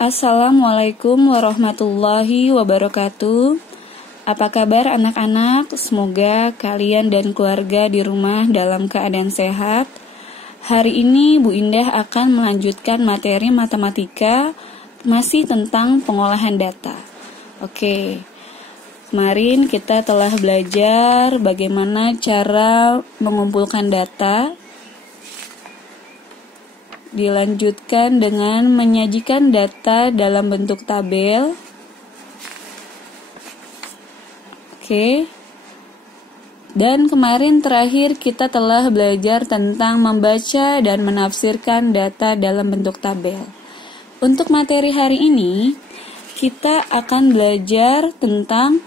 Assalamualaikum warahmatullahi wabarakatuh. Apa kabar anak-anak? Semoga kalian dan keluarga di rumah dalam keadaan sehat. Hari ini Bu Indah akan melanjutkan materi matematika masih tentang pengolahan data. Oke. Kemarin kita telah belajar bagaimana cara mengumpulkan data. Dilanjutkan dengan menyajikan data dalam bentuk tabel. Oke. Dan kemarin terakhir kita telah belajar tentang membaca dan menafsirkan data dalam bentuk tabel. Untuk materi hari ini, kita akan belajar tentang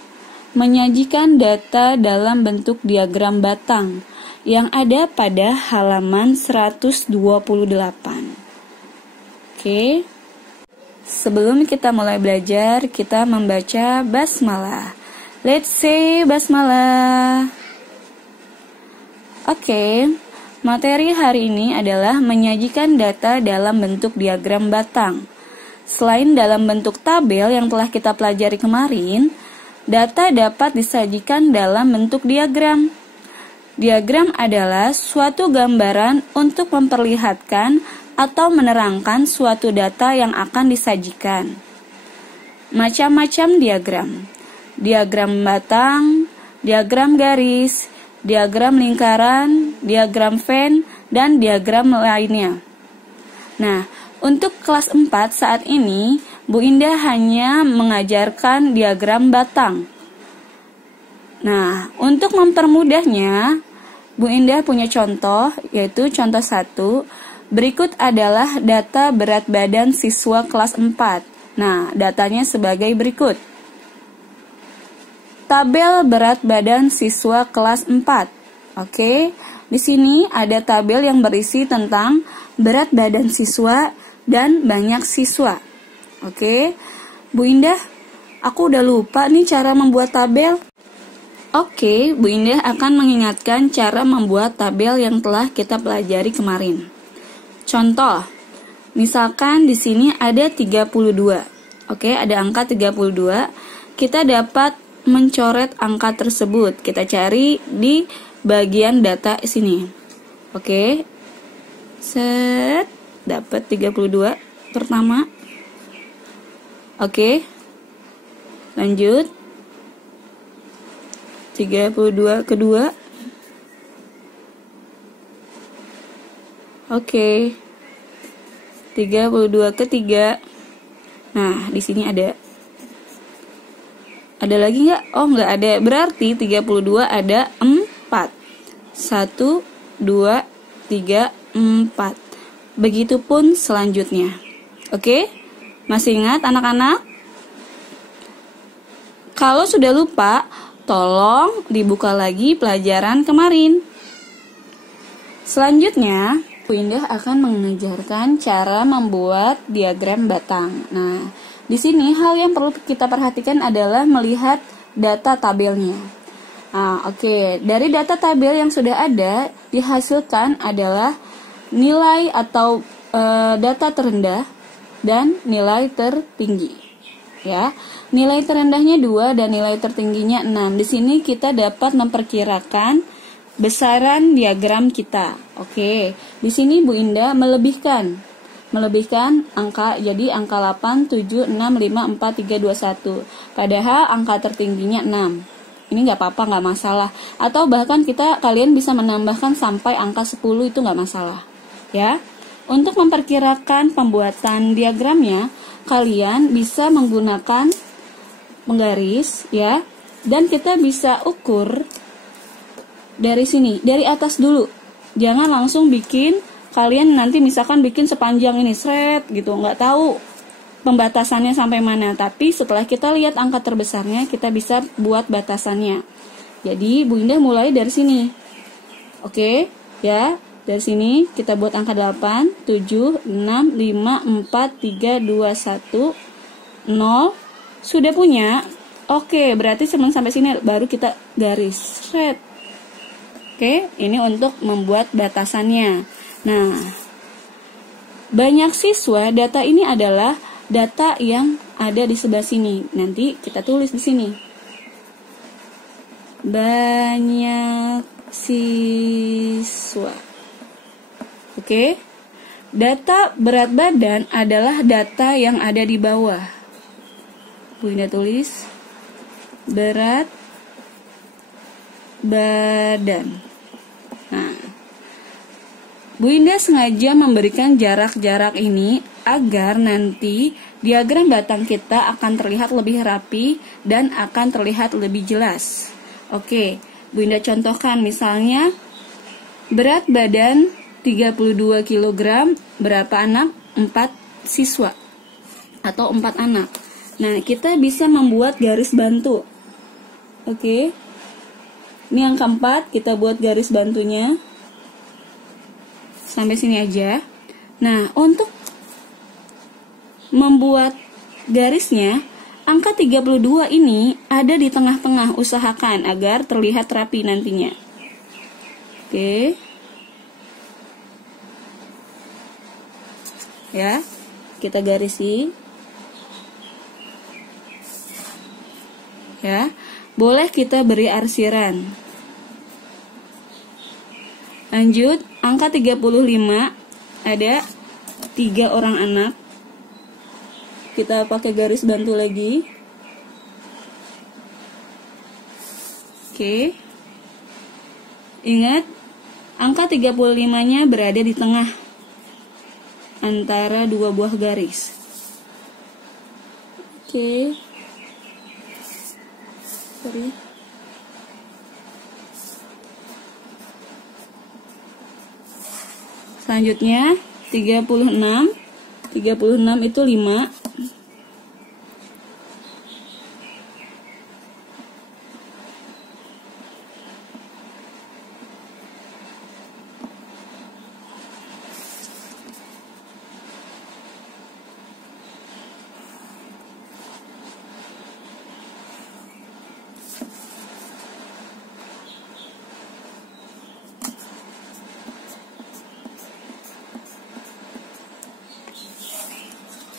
menyajikan data dalam bentuk diagram batang yang ada pada halaman 128. Oke. Sebelum kita mulai belajar, kita membaca basmalah. Let's say basmalah. Oke. Materi hari ini adalah menyajikan data dalam bentuk diagram batang. Selain dalam bentuk tabel yang telah kita pelajari kemarin, data dapat disajikan dalam bentuk diagram. Diagram adalah suatu gambaran untuk memperlihatkan atau menerangkan suatu data yang akan disajikan. Macam-macam diagram. Diagram batang, diagram garis, diagram lingkaran, diagram Venn, dan diagram lainnya. Nah, untuk kelas 4 saat ini, Bu Indah hanya mengajarkan diagram batang. Nah, untuk mempermudahnya, Bu Indah punya contoh, yaitu contoh 1. Berikut adalah data berat badan siswa kelas 4. Nah, datanya sebagai berikut. Tabel berat badan siswa kelas 4. Oke, di sini ada tabel yang berisi tentang berat badan siswa dan banyak siswa. Oke, Bu Indah, aku udah lupa nih cara membuat tabel. Oke, Bu Indah akan mengingatkan cara membuat tabel yang telah kita pelajari kemarin. Contoh, misalkan di sini ada 32. Oke, ada angka 32. Kita dapat mencoret angka tersebut. Kita cari di bagian data sini. Oke. Set, dapat 32 pertama. Oke. Lanjut. 32 kedua. Oke. 32 ketiga. Nah, di sini ada. Ada lagi nggak? Oh, nggak ada. Berarti 32 ada 4. 1, 2, 3, 4. Begitupun selanjutnya. Oke? Masih ingat anak-anak? Kalau sudah lupa, tolong dibuka lagi pelajaran kemarin. Selanjutnya, Bu Indah akan mengajarkan cara membuat diagram batang. Nah, di sini hal yang perlu kita perhatikan adalah melihat data tabelnya. Nah, oke. Dari data tabel yang sudah ada, dihasilkan adalah nilai atau data terendah dan nilai tertinggi. Ya, nilai terendahnya 2 dan nilai tertingginya 6. Di sini kita dapat memperkirakan besaran diagram kita. Oke, di sini Bu Indah melebihkan angka, jadi angka 8, 7, 6, 5, 4, 3, 2, 1. Padahal angka tertingginya 6. Ini nggak apa-apa, nggak masalah. Atau bahkan kalian bisa menambahkan sampai angka 10, itu nggak masalah. Ya, untuk memperkirakan pembuatan diagramnya, kalian bisa menggunakan penggaris, ya. Dan kita bisa ukur dari sini, dari atas dulu. Jangan langsung bikin, kalian nanti misalkan bikin sepanjang ini, seret gitu, nggak tahu pembatasannya sampai mana. Tapi setelah kita lihat angka terbesarnya, kita bisa buat batasannya. Jadi Bu Indah mulai dari sini. Oke, ya. Dari sini kita buat angka 8, 7, 6, 5, 4, 3, 2, 1, 0. Sudah punya? Oke, berarti sampai sini baru kita garis. Set. Oke, ini untuk membuat batasannya. Nah, banyak siswa, data ini adalah data yang ada di sebelah sini. Nanti kita tulis di sini. Banyak siswa. Oke. Data berat badan adalah data yang ada di bawah. Bu Indah tulis berat badan. Nah, Bu Indah sengaja memberikan jarak-jarak ini agar nanti diagram batang kita akan terlihat lebih rapi dan akan terlihat lebih jelas. Oke, Bu Indah contohkan misalnya berat badan 32 kg, berapa anak? 4 siswa atau 4 anak. Nah, kita bisa membuat garis bantu. Oke. Ini angka 4, kita buat garis bantunya. Sampai sini aja. Nah, untuk membuat garisnya, angka 32 ini ada di tengah-tengah. Usahakan agar terlihat rapi nantinya. Oke. Ya, kita garisi. Ya, boleh kita beri arsiran. Lanjut, angka 35 ada 3 orang anak. Kita pakai garis bantu lagi. Oke. Ingat, angka 35-nya berada di tengah antara dua buah garis. Oke. Sorry. Selanjutnya 36 itu 5.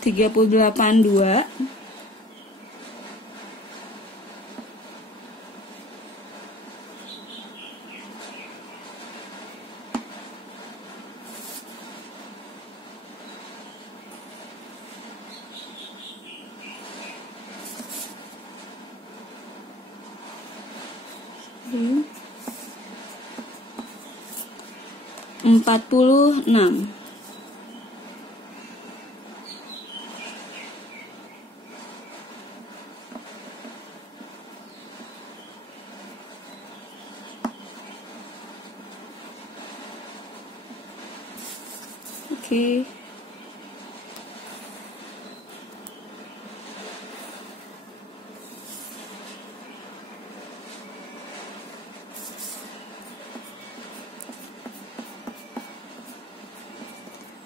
Tiga puluh 2. Hmm. 46. Oke.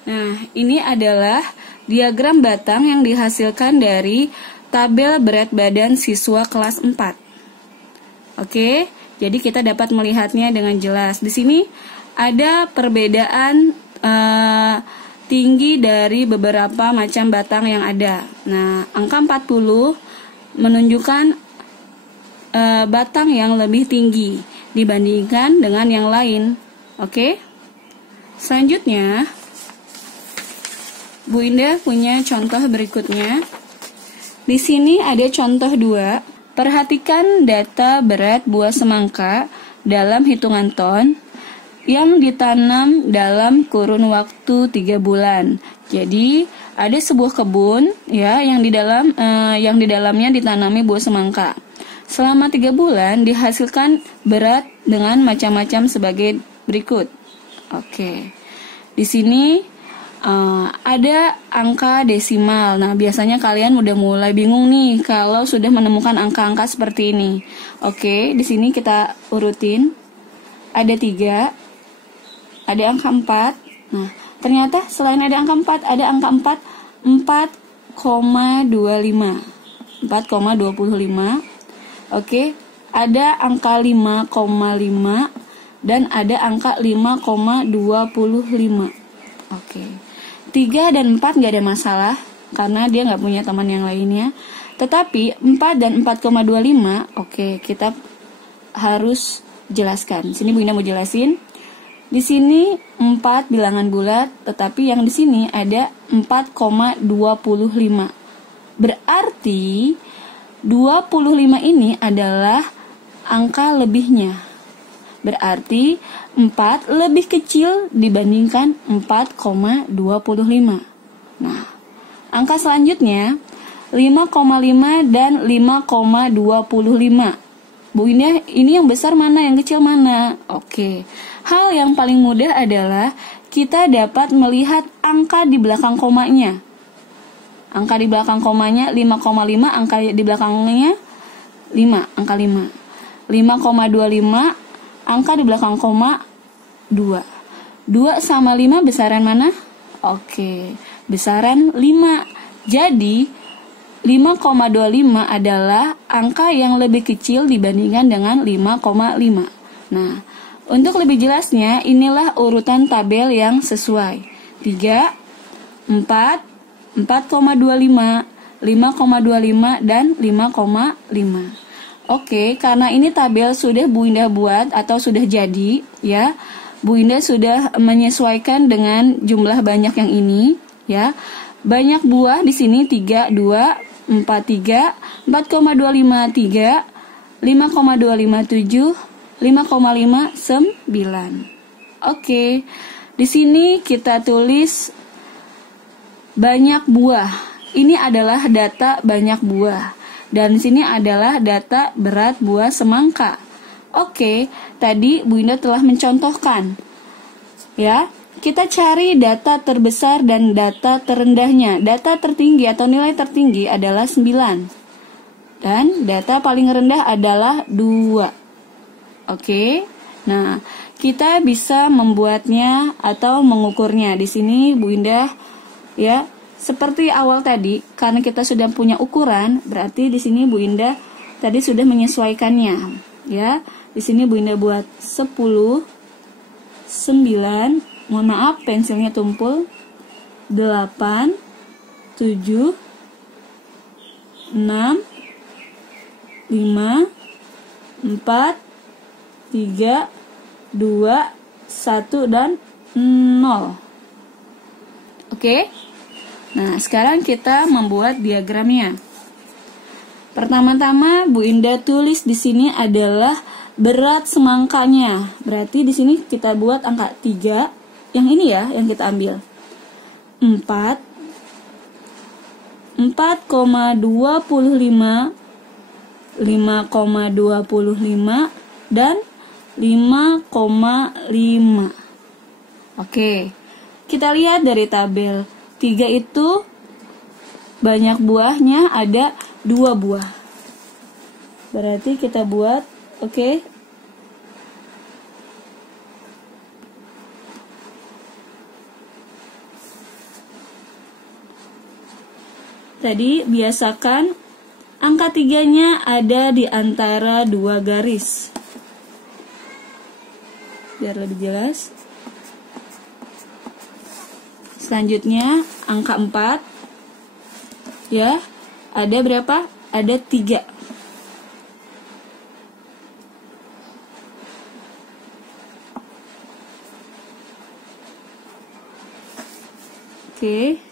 Nah, ini adalah diagram batang yang dihasilkan dari tabel berat badan siswa kelas 4. Oke, jadi kita dapat melihatnya dengan jelas. Di sini ada perbedaan tinggi dari beberapa macam batang yang ada. Nah, angka 40 menunjukkan batang yang lebih tinggi dibandingkan dengan yang lain. Oke. Selanjutnya, Bu Indah punya contoh berikutnya. Di sini ada contoh 2. Perhatikan data berat buah semangka dalam hitungan ton yang ditanam dalam kurun waktu 3 bulan. Jadi ada sebuah kebun ya yang di dalamnya ditanami buah semangka. Selama 3 bulan dihasilkan berat dengan macam-macam sebagai berikut. Oke. Di sini ada angka desimal. Nah, biasanya kalian udah mulai bingung nih kalau sudah menemukan angka-angka seperti ini. Oke, di sini kita urutin. Ada 3, ada angka 4. Nah, ternyata selain ada angka 4, ada angka 4,25. 4,25. Oke, ada angka 5,5 dan ada angka 5,25. Oke. 3 dan 4 nggak ada masalah. karena dia nggak punya teman yang lainnya. Tetapi 4 dan 4,25, oke, kita harus jelaskan. Sini Bu Indah mau jelasin. Di sini 4 bilangan bulat, tetapi yang di sini ada 4,25. Berarti 25 ini adalah angka lebihnya. Berarti 4 lebih kecil dibandingkan 4,25. Nah, angka selanjutnya 5,5 dan 5,25. Bu Indah, ini yang besar mana, yang kecil mana? Oke. Hal yang paling mudah adalah kita dapat melihat angka di belakang komanya. Angka di belakang komanya 5,5, angka di belakangnya 5, angka 5. 5,25, angka di belakang koma 2. 2 sama 5 besaran mana? Oke, besaran 5. Jadi 5,25 adalah angka yang lebih kecil dibandingkan dengan 5,5. Nah, untuk lebih jelasnya, inilah urutan tabel yang sesuai. 3, 4, 4,25, 5,25, dan 5,5. Oke, karena ini tabel sudah Bu Indah buat atau sudah jadi, ya. Bu Indah sudah menyesuaikan dengan jumlah banyak yang ini, ya. Banyak buah di sini 3, 2, 4, 3, 4,25, 3, 5,25, 7, 5,5, 9. Oke, di sini kita tulis banyak buah. Ini adalah data banyak buah. Dan di sini adalah data berat buah semangka. Oke, tadi Bu Indah telah mencontohkan. Ya, kita cari data terbesar dan data terendahnya. Data tertinggi atau nilai tertinggi adalah 9. Dan data paling rendah adalah 2. Oke. Nah, kita bisa membuatnya atau mengukurnya. Di sini Bu Indah, ya, seperti awal tadi, karena kita sudah punya ukuran, berarti di sini Bu Indah tadi sudah menyesuaikannya, ya. Di sini Bu Indah buat 10, 9, mohon maaf pensilnya tumpul, 8, 7, 6, 5, 4, 3, 2, 1, dan 0. Oke? Nah, sekarang kita membuat diagramnya. Pertama-tama Bu Indah tulis di sini adalah berat semangkanya. Berarti di sini kita buat angka 3. Yang ini ya, yang kita ambil. 4, 4,25, 5,25, dan 5,5. Oke, kita lihat dari tabel. 3 itu banyak buahnya ada 2 buah. Berarti kita buat, oke. Tadi biasakan angka 3-nya ada di antara 2 garis. Biar lebih jelas. Selanjutnya angka 4, ya, ada berapa? Ada 3. Oke.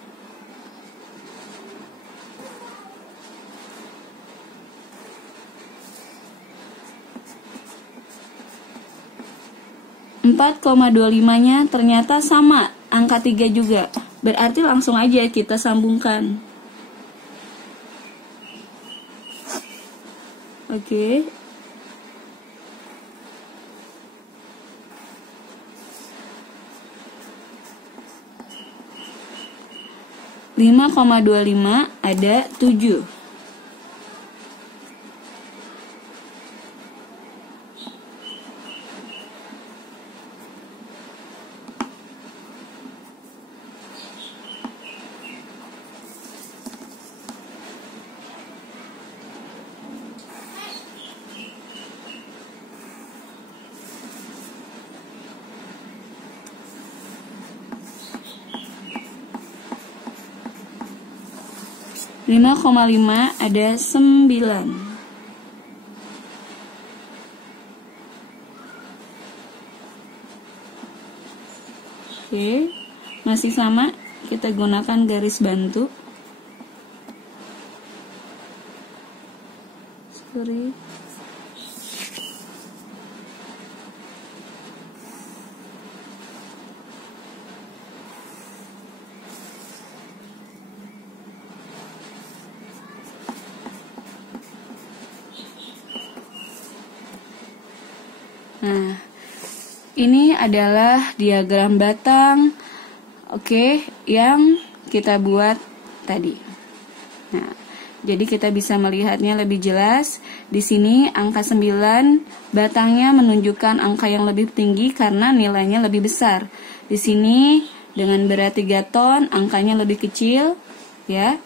Empat 4,25-nya ternyata sama angka 3 juga. Berarti langsung aja kita sambungkan. Oke. Lima 5,25 ada 7. 5,25 5,5 ada 9. Oke, masih sama, kita gunakan garis bantu. Sorry. Nah, ini adalah diagram batang, yang kita buat tadi. Nah, jadi kita bisa melihatnya lebih jelas. Di sini angka 9 batangnya menunjukkan angka yang lebih tinggi karena nilainya lebih besar. Di sini dengan berat 3 ton, angkanya lebih kecil, ya.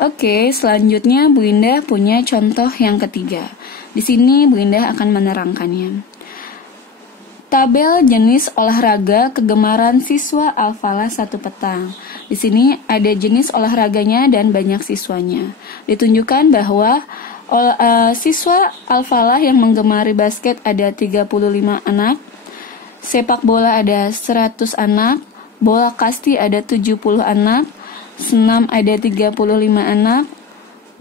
Oke, selanjutnya Bu Indah punya contoh yang ketiga. Di sini Bu Indah akan menerangkannya. Tabel jenis olahraga kegemaran siswa Al-Falah 1 petang. Di sini ada jenis olahraganya dan banyak siswanya. Ditunjukkan bahwa siswa Al-Falah yang menggemari basket ada 35 anak, sepak bola ada 100 anak, bola kasti ada 70 anak, senam ada 35 anak,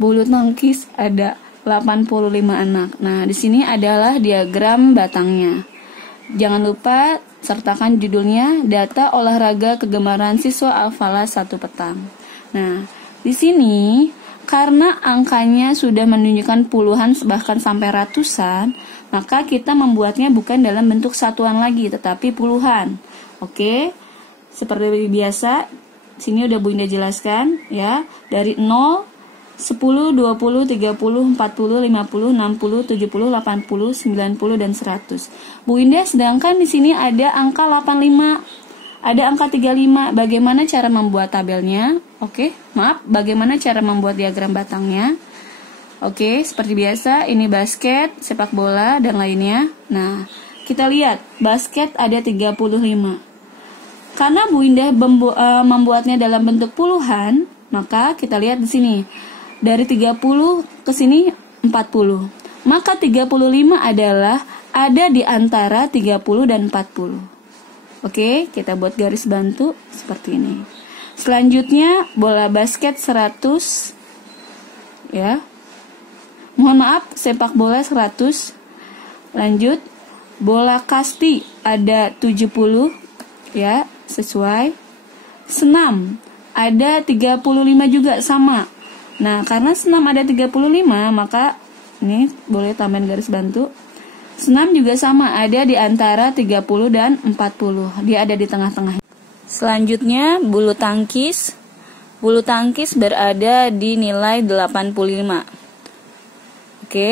bulu tangkis ada 85 anak. Nah, di sini adalah diagram batangnya. Jangan lupa sertakan judulnya data olahraga kegemaran siswa Al-Falah 1 petang. Nah, di sini karena angkanya sudah menunjukkan puluhan bahkan sampai ratusan, maka kita membuatnya bukan dalam bentuk satuan lagi tetapi puluhan. Oke. Seperti biasa, sini udah Bu Indah jelaskan ya, dari 0 10, 20, 30, 40, 50, 60, 70, 80, 90, dan 100. Bu Indah sedangkan di sini ada angka 85, ada angka 35. Bagaimana cara membuat tabelnya? Bagaimana cara membuat diagram batangnya? Seperti biasa, ini basket, sepak bola, dan lainnya. Nah, kita lihat, basket ada 35. Karena Bu Indah membuatnya dalam bentuk puluhan, maka kita lihat di sini. Dari 30 ke sini 40. Maka 35 adalah ada di antara 30 dan 40. Kita buat garis bantu seperti ini. Selanjutnya bola basket 100 ya. Mohon maaf, sepak bola 100. Lanjut, bola kasti ada 70 ya, sesuai. Senam ada 35 juga sama. Nah, karena senam ada 35, maka ini boleh tambahin garis bantu. Senam juga sama, ada di antara 30 dan 40. Dia ada di tengah-tengah. Selanjutnya, bulu tangkis. Bulu tangkis berada di nilai 85.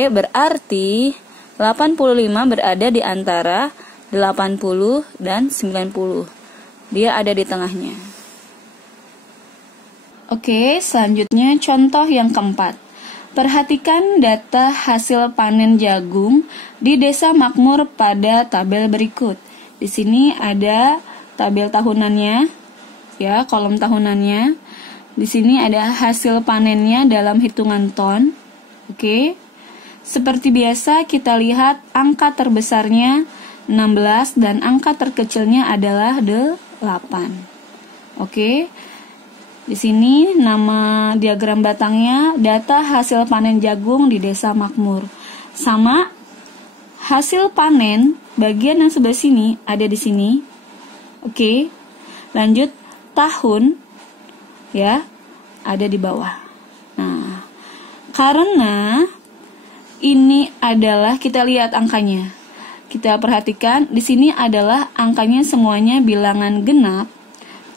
Berarti 85 berada di antara 80 dan 90. Dia ada di tengahnya. Selanjutnya contoh yang keempat. Perhatikan data hasil panen jagung di Desa Makmur pada tabel berikut. Di sini ada tabel tahunannya, ya, kolom tahunannya. Di sini ada hasil panennya dalam hitungan ton. Seperti biasa kita lihat angka terbesarnya 16 dan angka terkecilnya adalah 8. Di sini nama diagram batangnya data hasil panen jagung di Desa Makmur. Sama hasil panen bagian yang sebelah sini ada di sini. Lanjut tahun ya, ada di bawah. Nah, karena ini adalah kita lihat angkanya. Kita perhatikan di sini adalah angkanya semuanya bilangan genap.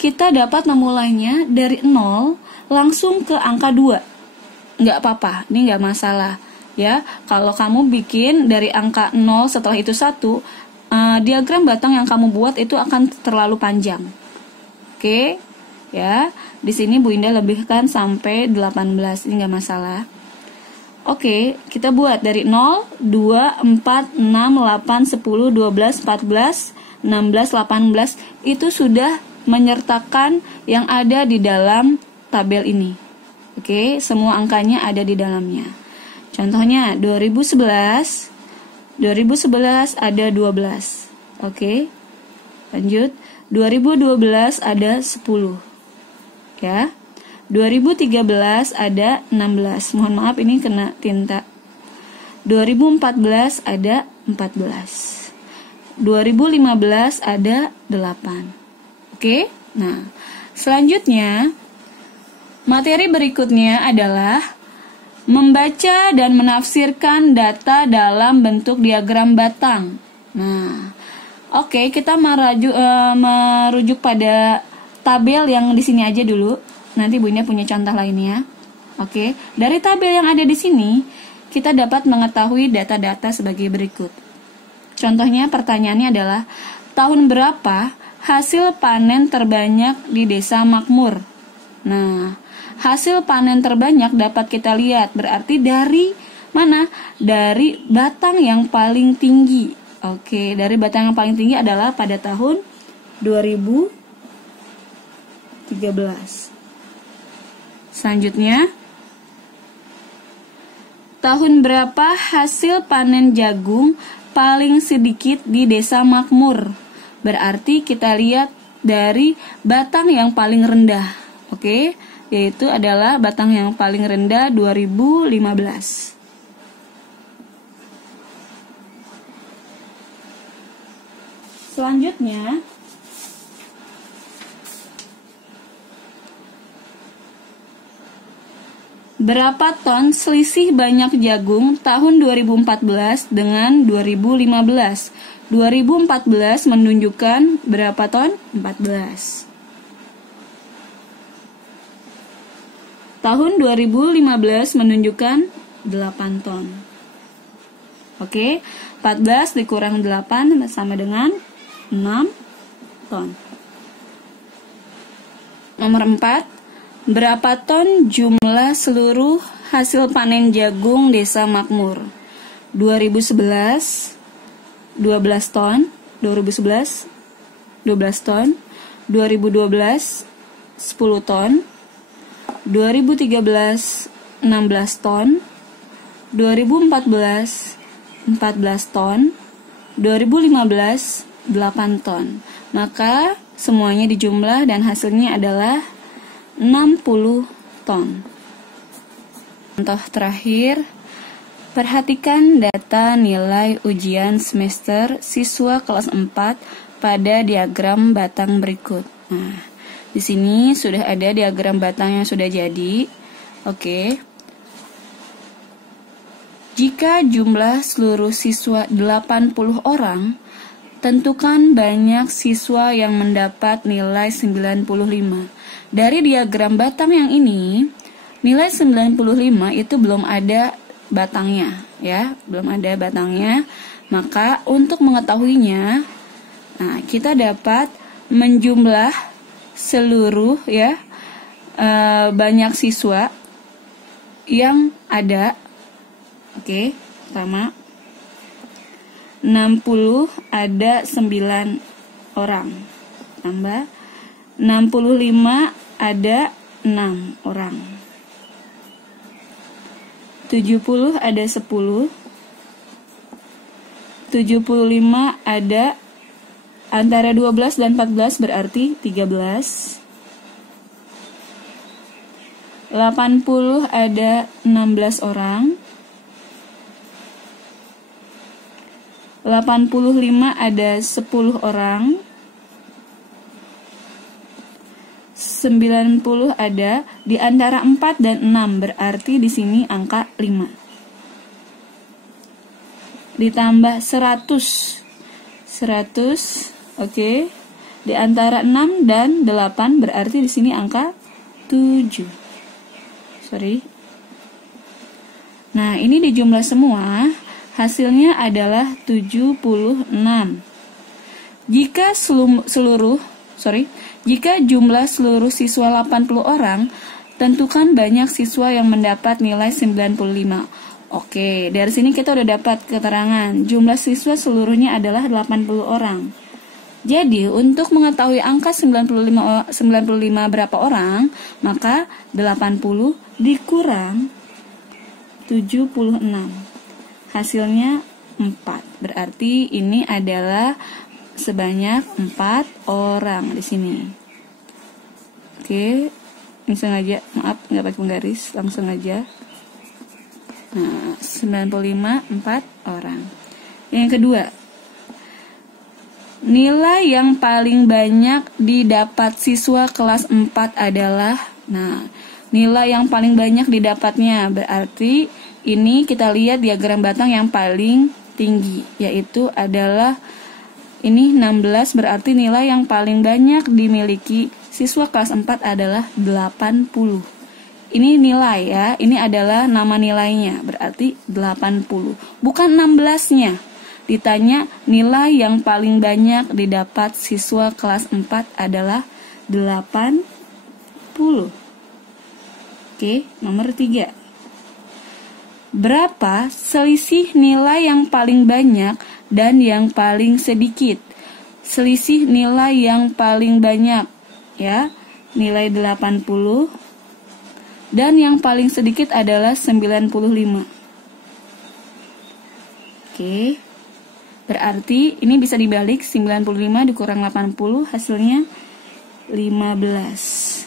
Kita dapat memulainya dari 0 langsung ke angka 2. Nggak apa-apa, ini nggak masalah. Ya, kalau kamu bikin dari angka 0 setelah itu 1, diagram batang yang kamu buat itu akan terlalu panjang. Ya, di sini Bu Indah lebihkan sampai 18, ini nggak masalah. Kita buat dari 0, 2, 4, 6, 8, 10, 12, 14, 16, 18, itu sudah menyertakan yang ada di dalam tabel ini. Oke, semua angkanya ada di dalamnya. Contohnya 2011 ada 12. Oke. Lanjut. 2012 ada 10. Ya. 2013 ada 16. Mohon maaf ini kena tinta. 2014 ada 14. 2015 ada 8. Oke. Nah, selanjutnya materi berikutnya adalah membaca dan menafsirkan data dalam bentuk diagram batang. Nah, oke, kita merujuk pada tabel yang di sini aja dulu. Nanti Bunda punya contoh lainnya. Oke, dari tabel yang ada di sini, kita dapat mengetahui data-data sebagai berikut. Contohnya pertanyaannya adalah, tahun berapa hasil panen terbanyak di Desa Makmur? Nah, hasil panen terbanyak dapat kita lihat, berarti dari mana? Dari batang yang paling tinggi. Oke, dari batang yang paling tinggi adalah pada tahun 2013. Selanjutnya, tahun berapa hasil panen jagung paling sedikit di Desa Makmur? Berarti kita lihat dari batang yang paling rendah. Oke, yaitu adalah batang yang paling rendah 2015. Selanjutnya, berapa ton selisih banyak jagung tahun 2014 dengan 2015? 2014 menunjukkan berapa ton? 14. Tahun 2015 menunjukkan 8 ton. Oke, 14 dikurang 8 sama dengan 6 ton. Nomor 4, berapa ton jumlah seluruh hasil panen jagung Desa Makmur? 2011 12 ton, 2011 12 ton, 2012 10 ton, 2013 16 ton, 2014 14 ton, 2015 8 ton. Maka semuanya dijumlah dan hasilnya adalah 60 ton. Contoh terakhir, perhatikan data nilai ujian semester siswa kelas 4 pada diagram batang berikut. Nah, di sini sudah ada diagram batang yang sudah jadi. Oke. Jika jumlah seluruh siswa 80 orang, tentukan banyak siswa yang mendapat nilai 95. Dari diagram batang yang ini, nilai 95 itu belum ada batangnya, ya, belum ada batangnya. Maka untuk mengetahuinya, nah, kita dapat menjumlah seluruh, ya, banyak siswa yang ada. Oke, pertama 60 ada 9 orang, tambah 65 ada 6 orang, 70 ada 10, 75 ada antara 12 dan 14 berarti 13, 80 ada 16 orang, 85 ada 10 orang, 90 ada di antara 4 dan 6 berarti di sini angka 5. Ditambah 100. Oke. Di antara 6 dan 8 berarti di sini angka 7. Nah, ini dijumlah semua, hasilnya adalah 76. Jika jumlah seluruh siswa 80 orang, tentukan banyak siswa yang mendapat nilai 95. Oke, dari sini kita udah dapat keterangan. Jumlah siswa seluruhnya adalah 80 orang. Jadi, untuk mengetahui angka 95 berapa orang, maka 80 dikurang 76. Hasilnya 4. Berarti ini adalah sebanyak 4 orang di sini. Oke, langsung aja. Maaf, nggak pakai penggaris, langsung aja. Nah, 95, 4 orang. Yang kedua, nilai yang paling banyak didapat siswa kelas 4 adalah, nah, nilai yang paling banyak didapatnya berarti ini kita lihat diagram batang yang paling tinggi, yaitu adalah ini 16, berarti nilai yang paling banyak dimiliki siswa kelas 4 adalah 80. Ini nilai ya, ini adalah nama nilainya, berarti 80, bukan 16-nya. Ditanya nilai yang paling banyak didapat siswa kelas 4 adalah 80. Oke, nomor 3. Berapa selisih nilai yang paling banyak dan yang paling sedikit? Selisih nilai yang paling banyak ya, nilai 80, dan yang paling sedikit adalah 95. Oke. Berarti ini bisa dibalik, 95 dikurang 80 hasilnya 15.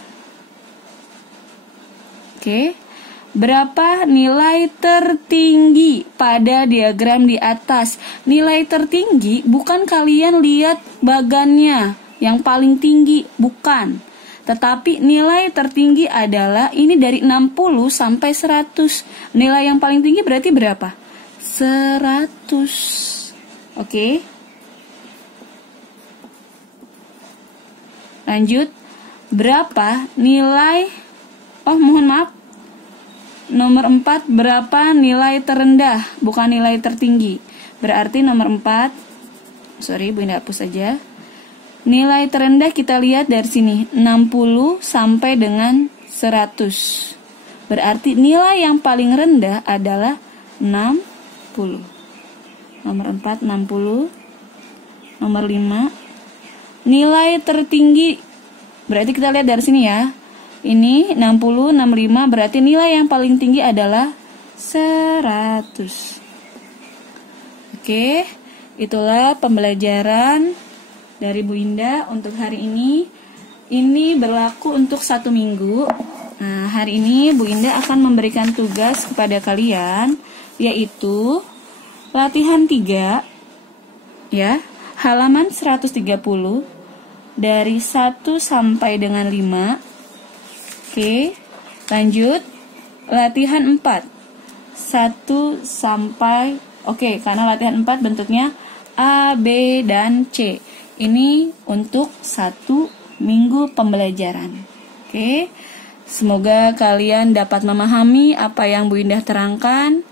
Oke. Berapa nilai tertinggi pada diagram di atas? Nilai tertinggi bukan kalian lihat bagannya yang paling tinggi, bukan. Tetapi nilai tertinggi adalah ini dari 60 sampai 100. Nilai yang paling tinggi berarti berapa? 100. Oke. Lanjut. Berapa nilai? Oh, mohon maaf. Nomor 4, berapa nilai terendah? Bukan nilai tertinggi. Berarti nomor 4. Sorry, Bu Indah hapus saja. Nilai terendah kita lihat dari sini, 60 sampai dengan 100. Berarti nilai yang paling rendah adalah 60. Nomor 4, 60. Nomor 5, nilai tertinggi. Berarti kita lihat dari sini ya. Ini 60, 65, berarti nilai yang paling tinggi adalah 100. Oke, itulah pembelajaran dari Bu Indah untuk hari ini. Ini berlaku untuk 1 minggu. Nah, hari ini Bu Indah akan memberikan tugas kepada kalian, yaitu latihan 3 ya, halaman 130 dari 1 sampai dengan 5. Oke, lanjut latihan 4. 1 sampai karena latihan 4 bentuknya A, B, dan C. Ini untuk 1 minggu pembelajaran. Oke. Semoga kalian dapat memahami apa yang Bu Indah terangkan.